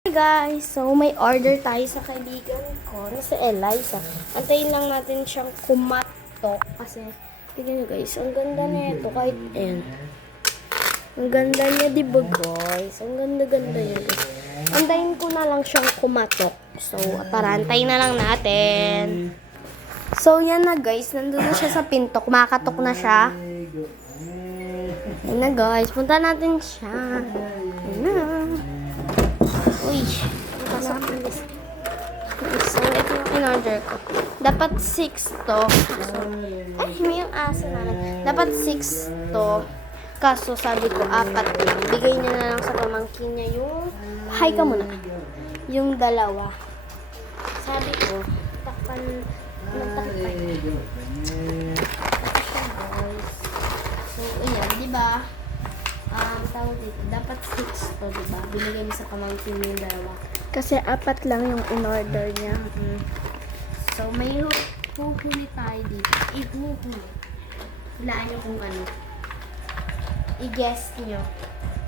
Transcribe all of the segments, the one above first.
Hey guys, so may order tayo sa kaibigan ko na si Eliza. Antayin lang natin siyang kumatok kasi tignan nyo guys, ang ganda na ito kahit ayan. Ang ganda niya, di ba guys? Ang ganda-ganda niya guys. Antayin ko na lang siyang kumatok. So, tara, antayin na lang natin. So, yan na guys, nandun na siya sa pinto. Kumakatok na siya. Yan na guys, punta natin siya. Yan na. Uy, pasok ang list. So, ito yung in-order ko. Dapat 6 to. So, ay, may yung aso namin. Dapat 6 to. Kaso, sabi ko, 4 lang. Bigay niya na lang sa pamangkin niya yung... Hi ka muna. Yung dalawa. Sabi ko, takpan... Magtakpan. So, ayan, di ba? Tawag dito, dapat 6 to, diba? Binigay mo sa pamangkin yung dalawa. Kasi 4 lang yung in-order niya. So, may huhuli tayo dito. Ihuhuli. Hulaan nyo kung ano. I-guess nyo.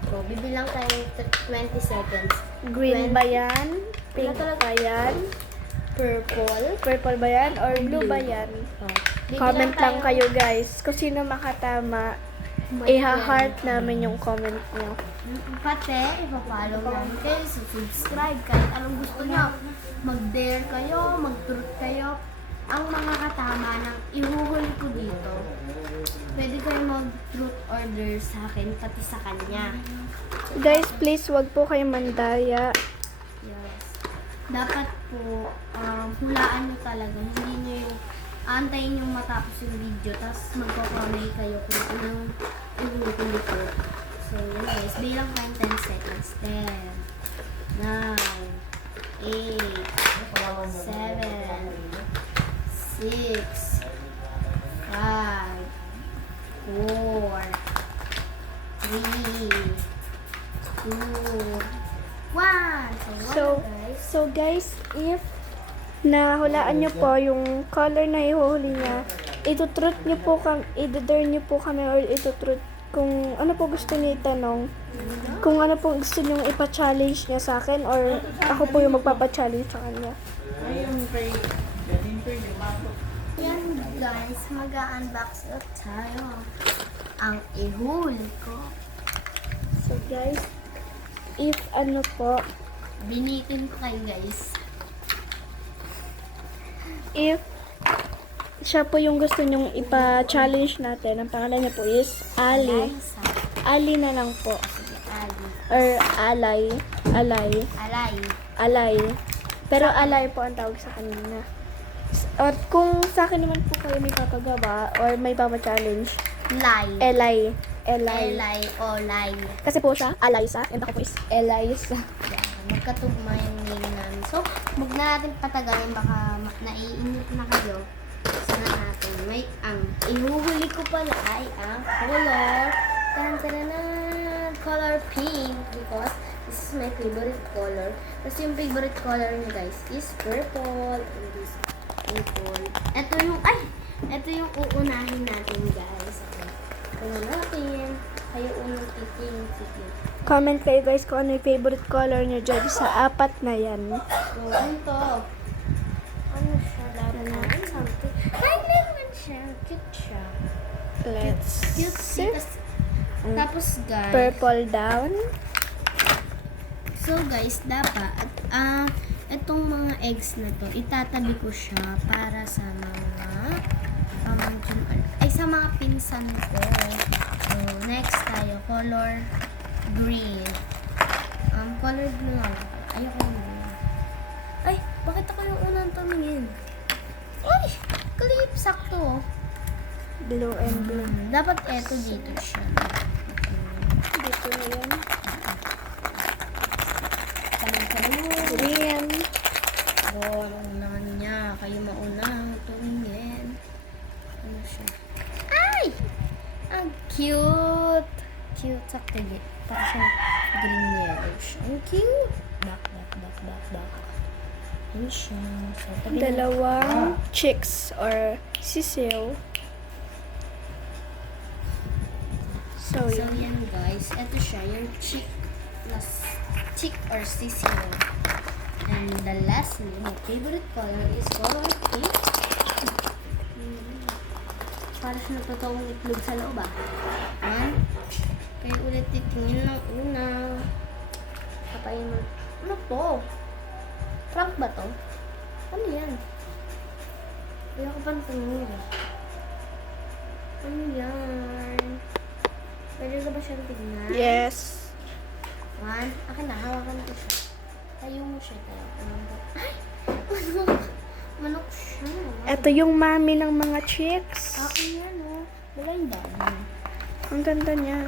So, bibilang tayo ng 20 seconds. Green 20. ba yan? Pink Wala ba yan? Purple. Purple ba yan? Or blue ba yan? Oh. Comment lang kayo guys. Kung sino makatama, iha-heart namin yung comment nyo. Pati, ipapollow namin kayo, subscribe kahit anong gusto nyo. Mag-dare kayo, mag-truth kayo. Ang mga katama ng ihuhuli ko dito, pwede kayo mag-truth order sa akin, pati sa kanya. Guys, please wag po kayo mandaya. Yes. Dapat po, hulaan nyo talaga. Hindi nyo yung antayin yung matapos yung video, tapos magpapanay kayo kung anong ihuhuli ko. So, yun guys, bilang tayong 10 seconds. 10, 9, 8, 7, 6, 5, 4, 3, 2, 1. So guys, if nahulaan nyo po yung color na ihuhuli niya, itutrut nyo po kami, idodare nyo po kami or itutrut kung ano po gusto niya itanong. Kung ano po gusto niyo ipa-challenge niya sa akin or ako po yung magpapa-challenge sa kanya. Yan guys, mag-unbox tayo. Ang ihuli ko. So guys, if ano po, Binitin ko kayo guys. if siya po yung gusto nyong ipa-challenge natin, ang pangalan niya po is Ali. Liza. Ali na lang po. Sige, Ali. Or Alay. Alay. Alay. Pero Alay po ang tawag sa kanina. At kung sa akin naman po kayo may papagawa or may papa-challenge, Lay. Elay. Elay o Lay. Kasi po siya, Alaysa, and ako po is Elaysa. Yan, magkatugma yung name namin. So, huwag na natin patagalin, baka naiinit na kayo. Sana natin may ang ihuhuli ko pala ay ang color color pink because this is my favorite color. Kasi yung favorite color niya guys is purple and this purple. Ito yung uunahin natin guys. Okay. Tingnan natin. Kayo unang titing. Comment kayo guys kung ano yung favorite color nyo dyan sa 4 na yan. So, ano to? Ano siya? Dapat something. Ay, naman siya. Cute siya. Let's Cute. see. Tapos guys. Purple down. So guys, dapat itong mga eggs na to, itatabi ko siya para sa mga pamangkin ay sa mga pinsan ko. So, next tayo, color green. Color blue lang. Ayoko yung blue. Ay, bakit ako yung unang tumingin? Ay, clip, sakto. Blue and blue. Dapat eto dito siya. Dito na yan. Green. Oh, unahan niya. Kayo maunang tumingin. Ano siya? Ay! Ang cute! Cute. Sakto. Para siya green yellow siya. Ang cute! Back. Ano siya? So, Dalawang chicks or sisiw. So, yan guys. Ito siya. Yung chick chick or sisig. And the lastly, my favorite color is color pink. Para siya na totoong itlog sa loob ah. Ayan. Kaya ulit titingin ng una. Kapain mo. Ano to? Prank ba to? Ano yan? Kaya ko pa tingin eh. Ano yan? Pwede ka ba siyang tingnan? Yes. One. Akin na, hawakan ko siya. Tayo mo siya tayo. Ay! Manok! Manok siya. Ito yung mami ng mga chicks. Ayan o. Wala yung dami. Ang ganda niya.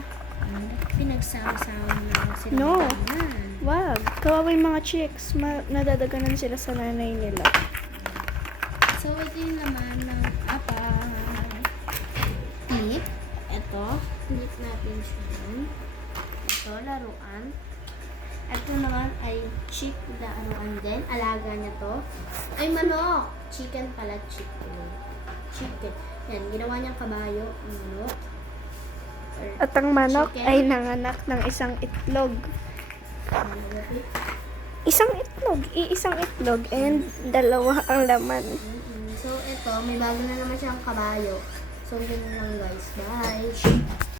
Pinagsama-sama na sila. No. Ganyan. Wag. Kawawa yung mga chicks. Nadadaganan sila sa nanay nila. So, ito yung laman ng tip. Ito. Tip natin siya. Ito, laruan. Ito naman ay chick laruan din. Alaga niya to. Ay, manok! Chicken pala, chicken. Chicken. Yan, ginawa niyang kabayo. Manok. At ang manok Chicken. ay nanganak ng isang itlog. Isang itlog. Iisang itlog. And dalawa ang laman. So, ito, may bago na naman siyang kabayo. So, ganun lang guys. Bye!